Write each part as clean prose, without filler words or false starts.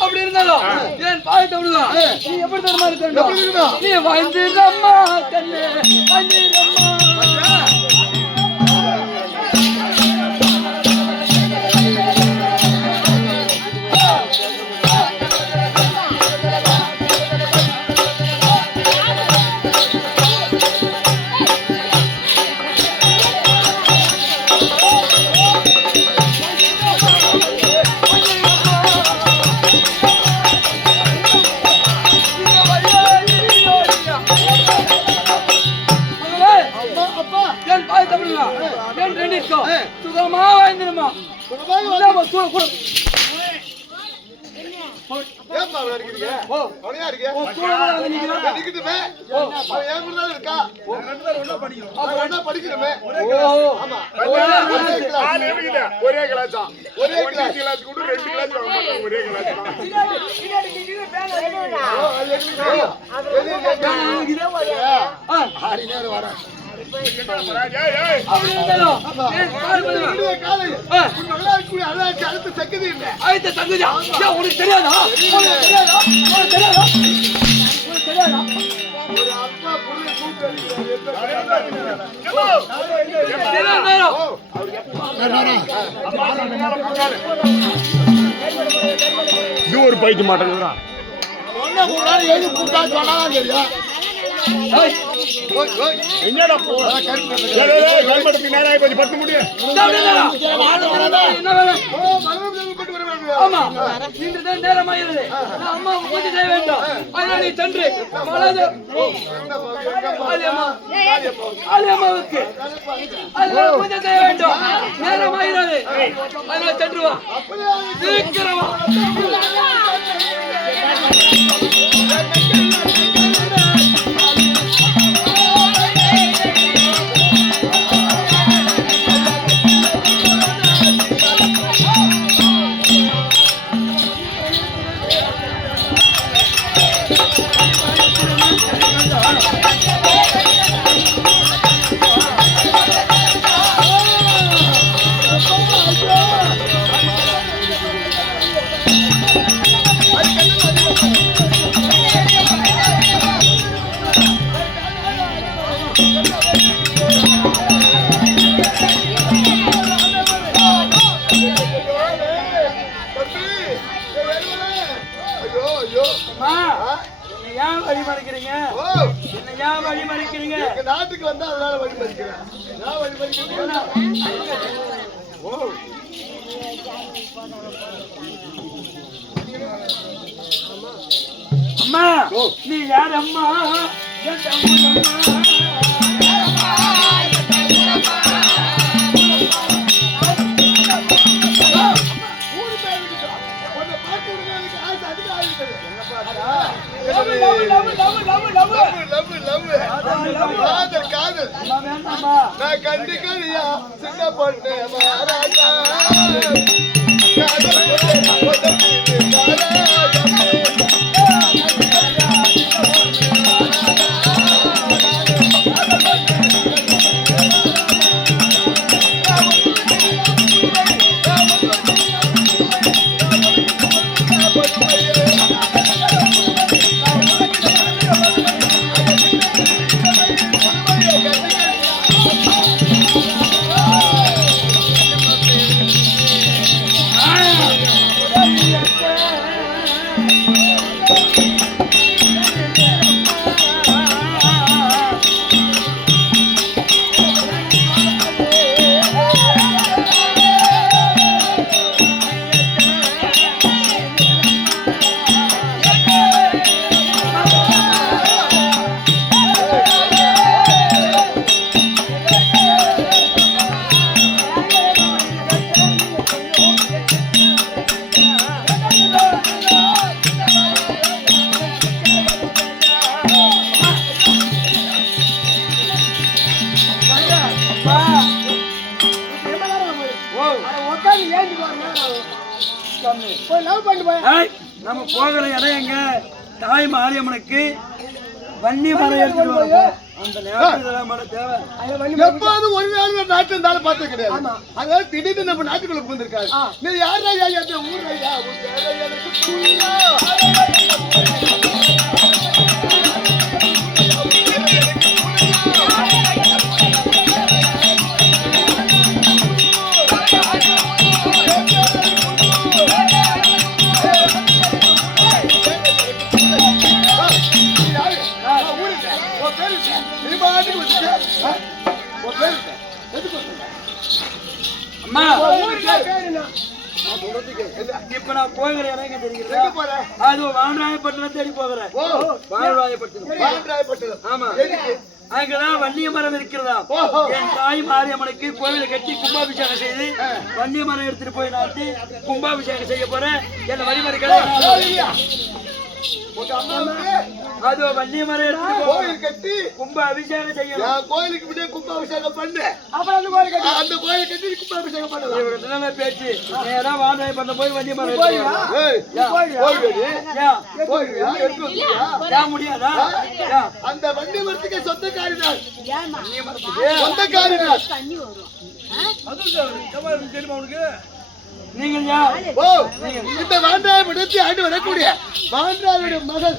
அப்படி இருந்தாலும் ஏன் பாயத்தை விடுவா நீ எப்படி தரமா இருக்கணும் நீ வாழ்ந்துடம்மா கண்ணு வாழ்ந்துடம்மா சுகமா வாழ்ந்துருமா ஒரே கிளாஸ் ஒரே கிளாஸ் கூட 2 கிளாஸ் ஒரே கிளாஸ் இது ஒரு பைக்கு மாட்டேங்குதுடா என்னடா போ கல்மடத்துக்கு நேராக கொஞ்சம் பத்து முடியும் ஆமா இன்று நேரமாகிறது அம்மா பூஜை செய்ய வேண்டும் அதனால் நீ சென்று ஆலியம்மாவுக்கு அதனால் பூஜை செய்ய வேண்டும் நேரமாகிறது அதனால் சென்று வா சீக்கிரமா நாட்டுக்கு வந்தா அதனால வழி மறிக்கிறேன் நான் வழி மறிக்கிறேன் அம்மா நீ யார் அம்மா நான் கண்டிக்கலையா சின்ன பொண்ணு மகாராஜா நம்ம போகிற இடம் எங்க தாய் மாரியம்மனுக்கு வன்னி மரம் எடுத்துட்டு அந்த நேரத்துல தேவை. எப்போது ஒரு நாள் நாட்டு இருந்தாலும் பார்த்தது கிடையாது. அதாவது திடீர்னு நம்ம நாட்டுக்குள்ள புகுந்திருக்காரு. நீ யாரா ஊர்லையா அம்மா இப்ப நான் போகிற இடம் தெரியுது. அது வானராயப்பட்டினம் தேடி போகிறேன். வானராயப்பட்டினம். ஆமா, அங்கதான் வன்னிய மரம் இருக்கிறதா. என் தாய் மாரியம்மனுக்கு கோவிலை கட்டி கும்பாபிஷேகம் செய்து வன்னிய மரம் எடுத்துட்டு போய் நாட்டி கும்பாபிஷேகம் செய்ய போறேன். என்ன வழிமுறை அது வன்னிய மரம் எடுத்துட்டு கோவில் கட்டி கும்ப அபிஷேகம் செய்யணும். கோயிலுக்கு முன்னே கும்பாபிஷேகம் பண்ணு. அந்த கோயிலை கட்டி கும்பாபிஷேகம் பண்ண பேச்சு நேரா வாடகை பண்ண போய் வன்னிய மரம் முடியாதா? அந்த வண்டி மரத்துக்கு சொந்தக்காரினார். சொந்தக்காரினார் தெரியுமா உனக்கு? நீங்க இந்த வாண்டாயை விடுத்து ஆண்டு வரக்கூடிய வாண்டாவுடைய மகள்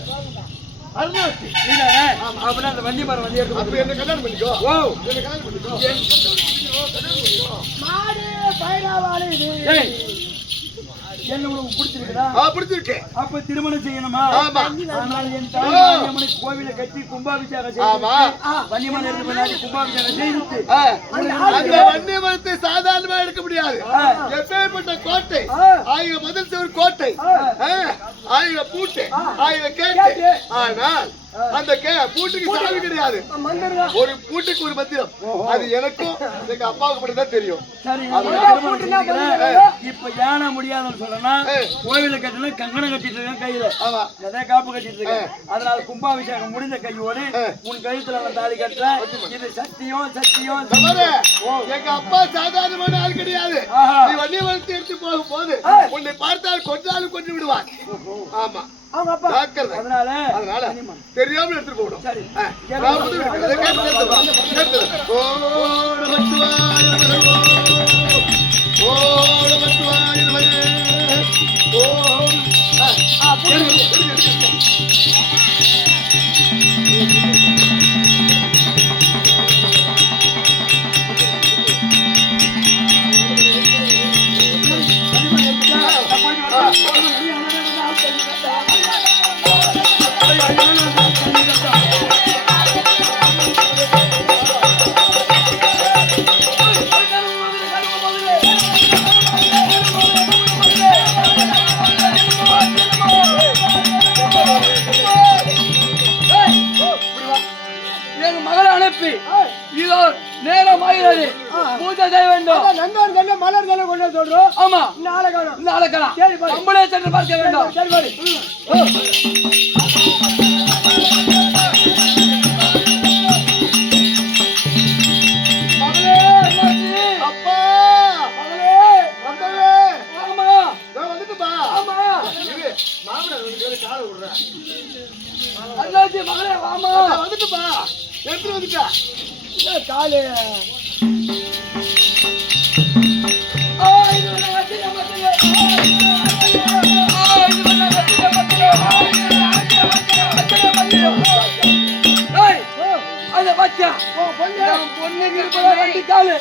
அருணாச்சி. அப்படின்னா அந்த வண்டி மரம் வந்து அப்ப என்ன கல்யாணம் பண்ணிக்கோ. என்ன கல்யாணம் பண்ணிக்கோ. மாடு பைராவாளி என்ன உனக்கு பிடிச்சிருக்குதா? பிடிச்சிருக்கு. அப்ப திருமணம் செய்யணுமா? ஆமா. ஆனால் என் தாய் கோவிலை கட்டி கும்பாபிஷேகம் செய்யணும். வன்னியமரம் எடுத்து போய் கும்பாபிஷேகம் செய்து அந்த வன்னியமரத்தை சாதாரணமா எடுக்க முடியாது. எப்பேற்பட்ட கோட்டை, 1000 மதில் சுவர் கோட்டை, 1000 பூட்டு, 1000 கேட்டு. ஆனால் அந்த பூட்டுக்கு சாவி கிடையாது. ஒரு பூட்டுக்கு ஒரு மந்திரம். அது எனக்கும் எங்க அப்பாவுக்கு மட்டும் தான் தெரியும். இப்ப யானை முடியாதுன்னு சொல்லனா கோவில கட்டினா கங்கணம் கட்டிட்டு இருக்கேன் கையில. எதை காப்பு கட்டிட்டு இருக்கேன். அதனால கும்பாபிஷேகம் முடிந்த கையோடு உன் கழுத்துல நான் தாலி கட்டுறேன். இது சத்தியம் சத்தியம். எங்க அப்பா சாதாரணமான ஆள் கிடையாது. நீ வன்னியமரத்தை எடுத்து போகும் போது உன்னை பார்த்தால் கொஞ்சாலும் கொஞ்சம் விடுவான். ஆமா, அதனால தெரியாம எடுத்துட்டு போகணும். மகளை அனுப்பி இதோ நேரமாகிறது பூஜை செய்ய வேண்டும். நண்பர்கள் மலர்களை கொண்டு சொல்றோம். ஆமா, நாளைக்கான சரி நம்மளே சென்று பார்க்க வேண்டும். சரி பாரு. மகளே வாமா வந்துட்டுப்பா. எடுத்துட்டு வந்துட்டா காலு பொண்ணுக்கு இருப்பதா 2 காலு.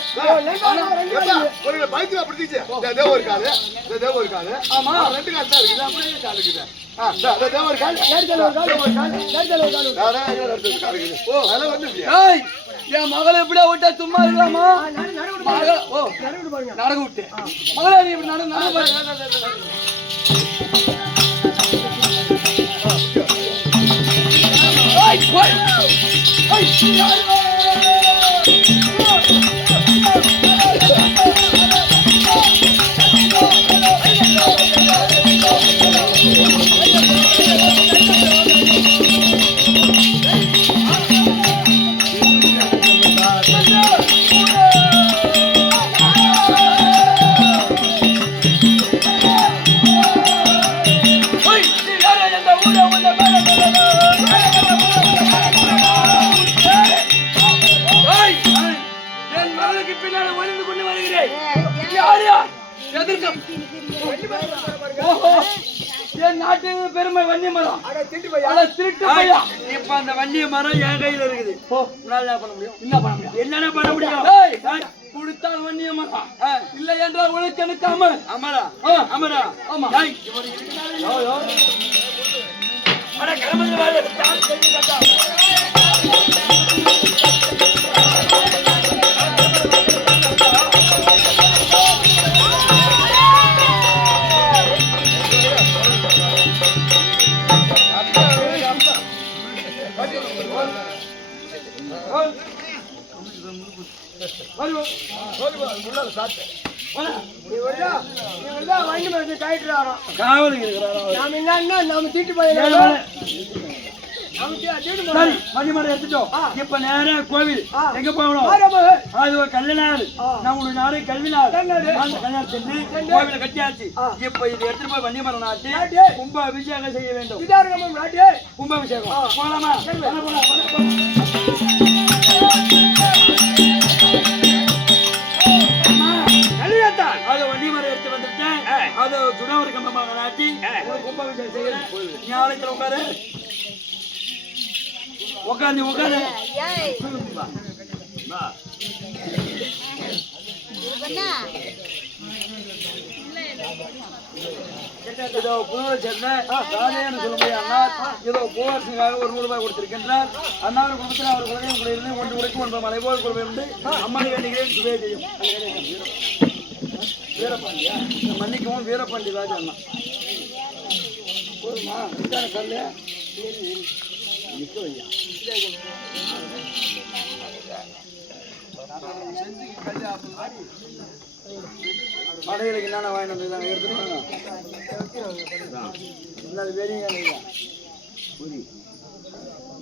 பைக்ல பிடிச்சிச்சு. ஒரு காலு, ஒரு காலு. ஆமா, 2 கால் தான் இருக்குது. அப்படியே கால் இருக்குது. என் மகளை எப்படியா விட்டா சும்மா இருக்கலாமா? நடக்க விட்டு மகளே நீ இப்படி ஓஹோ, என் நாட்டு பெருமை வன்னி மரம். அட திட்டு பையா. அட திருட்டு பையா. இப்ப அந்த வண்டிய மரம் என் கையில இருக்குது ஓ, உன்னால என்ன பண்ண முடியும்? என்ன பண்ண முடியும்? என்னென்ன பண்ண முடியும்? ஏய், கொடுத்தால் வன்னிய மரம். இல்லை என்றால் உனக்கு எடுக்காம. அமரா அமரா ஆமா. ஏய், இவரு இருக்கிறாரு. அட கிளம்புங்க வாரு. யார் கையை கட்டா? காவலுக்கு இருக்கிறாரா? நாம தீட்டு போயிடலாம். சரி, வண்டிமரம் எடுத்துட்டோம். இப்ப நேரா கோவில் எங்க போகணும்? அது ஒரு கல்யாணம். நம்மளுடைய நாடு கல்வி நாள். அந்த கல்யாணம் செஞ்சு கோவில கட்டியாச்சு. இப்ப இது எடுத்துட்டு போய் வண்டிமரம் நாட்டி கும்ப அபிஷேகம் செய்ய வேண்டும். கும்ப அபிஷேகம் போலாமா? அது வண்டிமரம் எடுத்து வந்துட்டேன். அது சுடவர் கம்பமாக நாட்டி கும்ப அபிஷேகம் செய்ய நீ ஆலயத்துல உட்காரு. உட்காந்து உட்காந்து இதோ புதுவை சேர்ந்த ராஜேன்னு சொல்ல முடியாது. இதோ பூவரசுக்காக ஒரு 100 ரூபாய் கொடுத்திருக்கின்றார். அண்ணாவின் குடும்பத்தில் அவர் குழந்தையும் கூட இருந்து ஒன்று உடைக்கும் ஒன்பது மலை போல் கொள்வை உண்டு. அம்மனை வேண்டுகிறேன் சுவே செய்யும். வீரபாண்டியா மன்னிக்கவும் வீரபாண்டி ராஜா அண்ணா போதுமா? கல்லு நிக்க வையா. மடைகளுக்கு என்னென்ன வாங்கி வந்து எடுத்துருவாங்க. வெறிய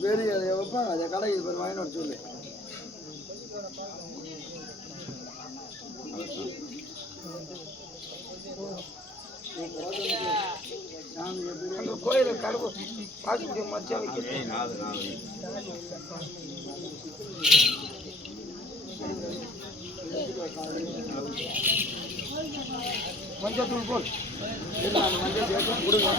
வெறி அதை வைப்பாங்க. அதை கடைக்கு பேர் வாங்கி வர சொல்லு. கோயிலுக்கு கடவு பார்த்து மச்சா வைக்க மஞ்சள் தூள் போல் மஞ்சள் சேர்த்து கொடுங்க.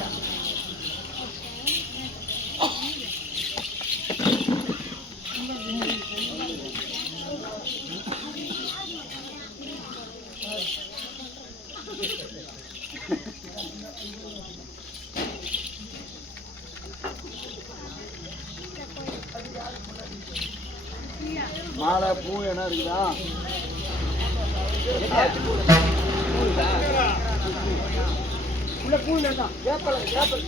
மாலை பூ என்ன இருக்குதா? பூ வேண்டாம். வேப்பலை வேப்பலை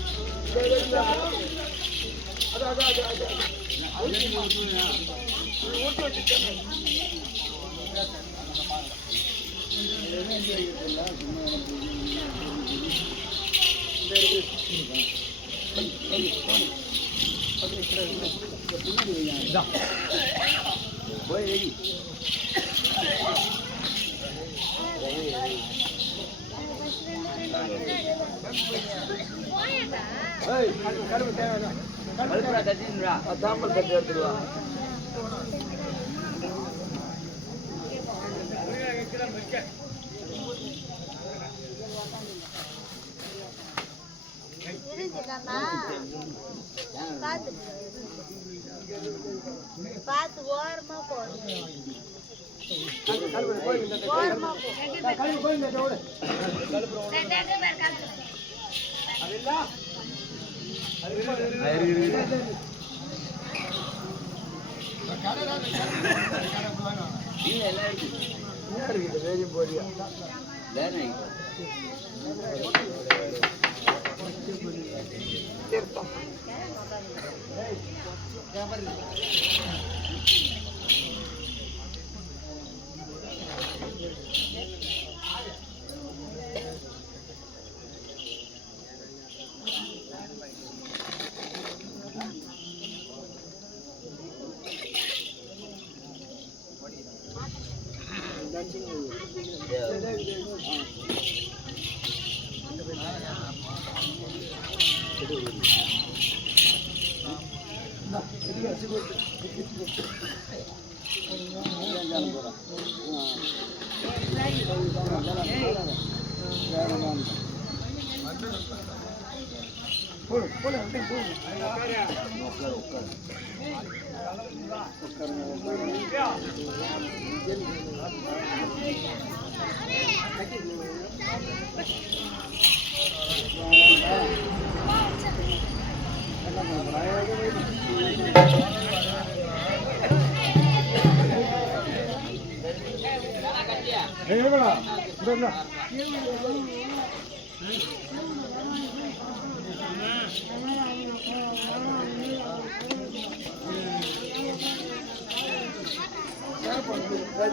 கரும்பு தேவையா? தாம்பல் கட்டி எடுத்துடுவா. பார்த்து ஓரமா போய்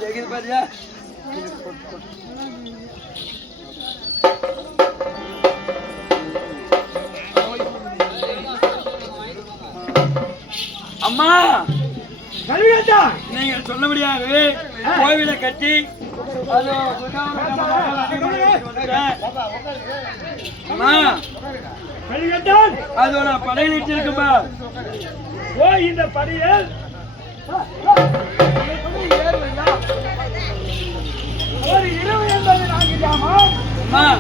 ஜெகிது பாத்தியா அம்மா நீங்கள் சொன்னபடியாகவே கோவிலை கட்டி அதோட படையில் இருக்குப்பா ஓ இந்த படையல் ஒரு 24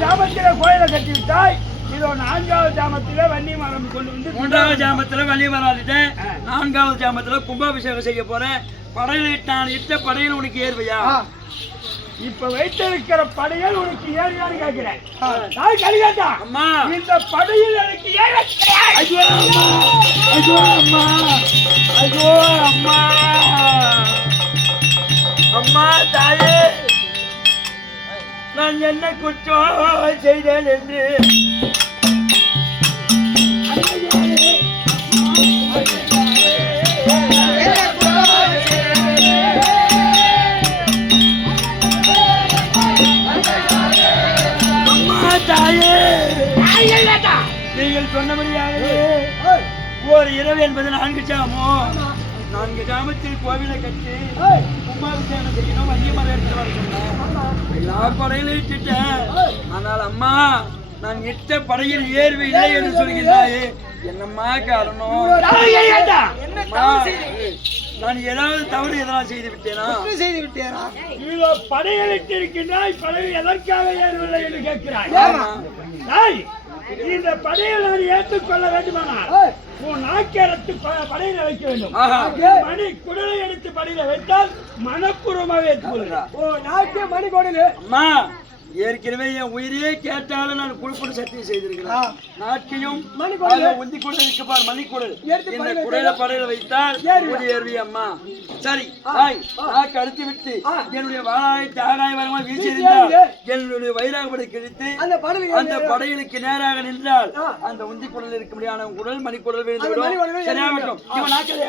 ஜாமத்திலே கோயிலை கட்டிவிட்டாய். இதோ 4வது ஜாமத்திலே வன்னி மரம் கொண்டு வந்து 3வது ஜாமத்துல வள்ளி மராலிட்டேன். 4வது ஜாமத்துல கும்பாபிஷேகம் செய்ய போறேன். படையில் நான் இட்ட படையில் உனக்கு ஏறுவையா? இப்ப வைத்திருக்கிற படையில் உனக்கு ஏறியான்னு கேட்கிறேன். நான் கலிகாட்டா அம்மா இந்த படையில் எனக்கு ஏற ஐயோ அம்மா ஐயோ அம்மா ஐயோ அம்மா அம்மா தாயே நான் என்ன குற்றம் செய்தேன் என்று நீங்கள் சொன்னபடியாகவே ஒரு இரவு என்பது 4 ஜாமோ 4 ஜாமத்தில் கோவிலை கட்டி கும்பாபிஷேகம் செய்யணும். வண்டிய மரம் எடுத்து வர சொன்னேன். எல்லா படையிலும் இட்டுட்டேன். ஆனால் அம்மா நான் இட்ட படையில் ஏறுவில்லை என்று சொல்கிறாயே, என்னம்மா காரணம்? நான் ஏதாவது தவறு எதனால் செய்து விட்டேனா? இவ்வளோ படையலிட்டு இருக்கின்றாய், படையில் எதற்காக ஏறவில்லை என்று கேட்கிறாய். இந்த படையை நான் ஏற்றுக்கொள்ள வேண்டுமானால் உன் நாக்கேரத்து படையில வைக்க வேண்டும். மணி குடலை எடுத்து படையில வைத்தால் மனப்பூர்வமாக ஏற்றுக்கொள்கிறார். ஓ நாக்கே மணி குடலு. அம்மா ஏற்கனவே என் உயிரையே கேட்டாலும் நான் குழுப்படி சத்தியம் செய்திருக்கிறேன். நாட்டையும் உந்தி கூட இருப்பார் மணிக்குடல் இந்த குடையில படையில வைத்தால் ஏறுவி அம்மா. சரி நாக்கு அறுத்து விட்டு என்னுடைய வாழாயத்தை ஆகாய வரமா வீசியிருந்தால் என்னுடைய வைராகப்படை கிழித்து அந்த படையலுக்கு நேராக நின்றால் அந்த உந்தி குடல் இருக்க முடியாத குடல் மணிக்குடல் விழுந்து விடும். சரியாகட்டும். இவன் நாக்கில்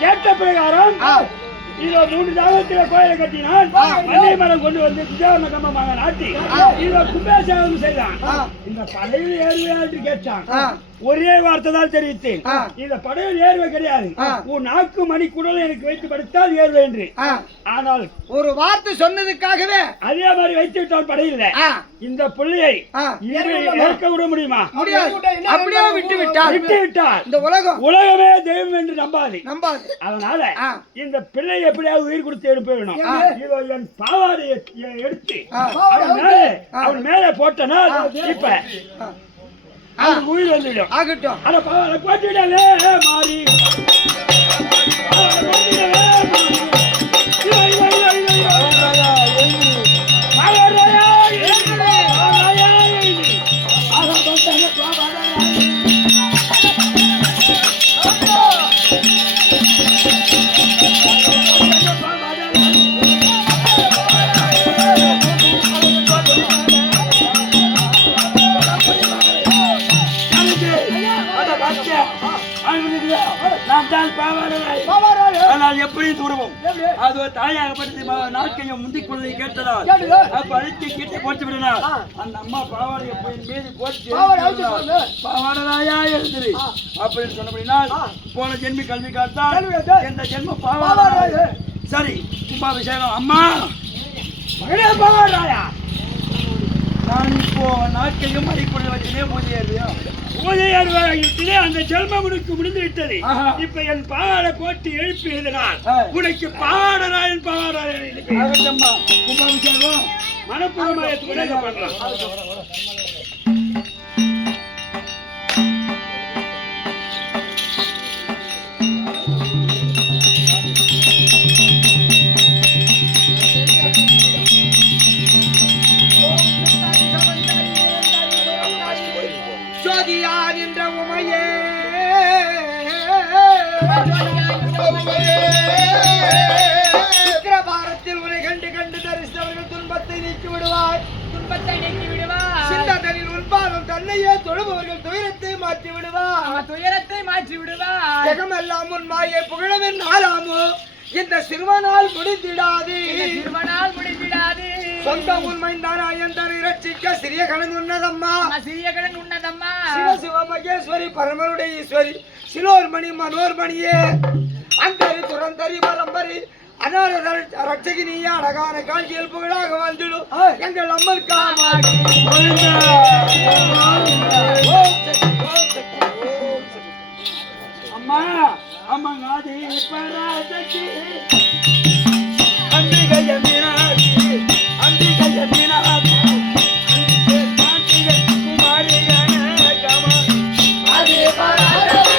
கேட்ட பிரகாரம் இதோ 3 ஜாமத்தில கோயிலை கட்டினான். வன்னி மரம் கொண்டு வந்து விஜயவர்ண கம்பமாக நாட்டி இதோ கும்பாபிஷேகம் செய்தான். இந்த படையில் ஏறுவே என்று கேட்டான். ஒரே வார்த்தை தான் தெரிவித்தேன். இந்த படையில் ஏறுவே கிடையாது. உன் நாக்கு மணி குடலை எனக்கு வைத்து படுத்தால் ஏறுவே என்று. ஆனால் ஒரு வார்த்தை சொன்னதுக்காகவே அதே மாதிரி வைத்து விட்டான் படையில். இந்த பிள்ளையை ஏற்க விட முடியுமா? அப்படியே விட்டு விட்டார். இந்த உலகமே தெய்வம் என்று நம்பாது. அதனால இந்த பிள்ளை எப்படியாவது உயிர் கொடுத்து எடுப்ப வேணும். இதோ என் பாவாடையை எடுத்து அவன் மேலே போட்டனால் இப்ப உயிர் வந்துவிடும். ஆகட்டும். ஆனா பாவாடை போட்டுவிடலே மாறி எப்படி துருவம் அது ஒரு தாயாகப்பட்டது நாட்கையும் முந்திக் கொள்வதை கேட்டதால் அப்ப அழைத்து கிட்ட போட்டு விடலாம் அந்த அம்மா பாவாடைய மீது போட்டு பாவாடராயா எழுதுரு அப்படின்னு சொன்னபடினால் போன ஜென்மி கல்வி காத்தால் இந்த ஜென்ம பாவாடராய சரி கும்பாபிஷேகம் அம்மா பாவாடராயா நான் இப்போ நாட்கையும் அடிப்படை வச்சுனே பூஜையாடுவாயிலே அந்த ஜென்மமுனுக்கு முடிந்து விட்டது. இப்ப என் பாவாடை போட்டு எழுப்பியதனால் உனக்கு பாவாடராயன் பாவாடராயன் கும்பாபிஷேகம் மனப்பூர்வமாக பண்றான். ஜோதியார் என்ற உமையே பாரத்தில் உரை கண்டு கண்டு தரிசித்தவர்கள் துன்பத்தை நீக்கி விடுவார் சிந்தனில் உன்பாதம் தன்னையே தொழுபவர்கள் துயரத்தை மாற்றி விடுவார் ஜெகமெல்லாம் உன் மாயை புகழவன் ஆளாமோ இந்த சிறுவனால் முடிந்திடாது சொந்த உண்மைந்தானா எந்தன் இரட்சிக்க சிறிய கடன் உன்னதம்மா சிவ சிவ மகேஸ்வரி பரமனுடைய ஈஸ்வரி சிலோர்மணி மனோர்மணியே அந்தரி துரந்தரி பரம்பரி அனார ரட்சகினியா அழகான காட்சியில் புகழாக வந்துடும் எங்கள் அம்மன் காமாட்சி. அம்மா அம்மா நாதி பராசக்தி அம்பிகை மீனாட்சி அம்பிகை மீனாட்சி குமாரி கமா ஆதி பராசக்தி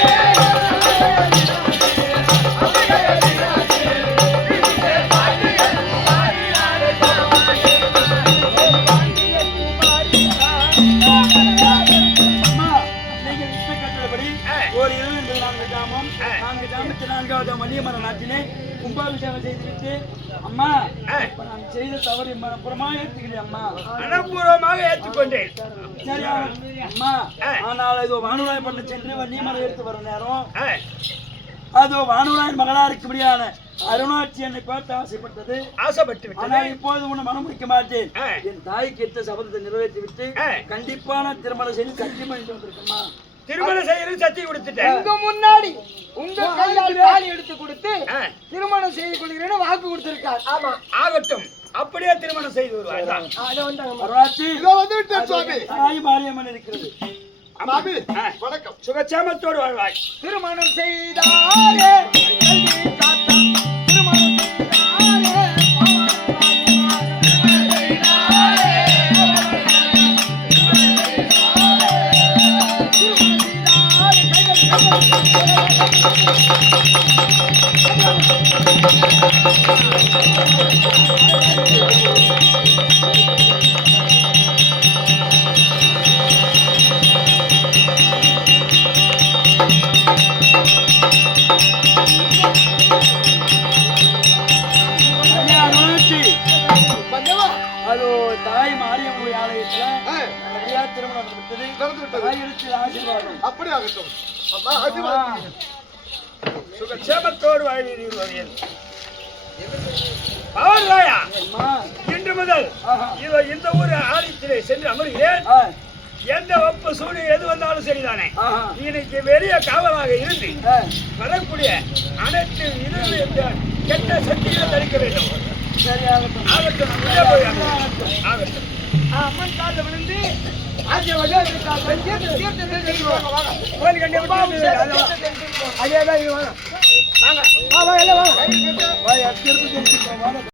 கும்பாபிஷேகம் செய்துவிட்டு அம்மா நான் செய்த தவறு மனப்பூர்வமாக ஏற்றுக்கிறேன் அம்மா மனப்பூர்வமாக ஏற்றுக்கொண்டேன். சரியா அம்மா ஆனால் இதோ வானுராய் பண்ண சென்று வன்னியமரம் எடுத்து வரும் நேரம் அதோ வானுராயின் மகளா இருக்கும்படியான அருணாட்சி என்னை பார்த்து ஆசைப்பட்டு ஆனால் இப்போது உன்னை மனம் முடிக்க மாட்டேன். என் தாய்க்கு எடுத்த சபதத்தை நிறைவேற்றி விட்டு கண்டிப்பான திருமணம் செய்து சத்தியம் பண்ணிட்டு வந்திருக்கம்மா. திருமணம் செய்யறது சத்தியம் கொடுத்துட்டேன். உங்க முன்னாடி உங்க கையால் தாலி எடுத்து கொடுத்து திருமணம் செய்து கொள்கிறேன்னு வாக்கு கொடுத்திருக்கார். ஆமா ஆகட்டும், அப்படியே திருமணம் செய்து வருவார். தாய் மாரியம்மன் இருக்கிறது. வணக்கம், சுகச்சேமத்தோடு வாழ்வாய். திருமணம் செய்தாரே திருமணம் அது தாய் மாரியம்மன் ஆலயத்துல நிறைய திருமணம் நடந்தது. ஆசீர்வாதம் அப்படி ஆகட்டும். சுகச்சேமத்தோடு வாழ்வீர்கள். பாவாடராயா, இன்று முதல் இந்த ஊர் ஆலயத்திலே சென்று அமர்கிறேன். எந்த ஒப்ப சூழ்நிலை எது வந்தாலும் சரிதானே, இன்னைக்கு வெளியே காவலாக இருந்து வரக்கூடிய அனைத்து கெட்ட சக்திகளை தடுக்க வேண்டும். ஆகட்டும், அம்மன் காலில் விழுந்து அதே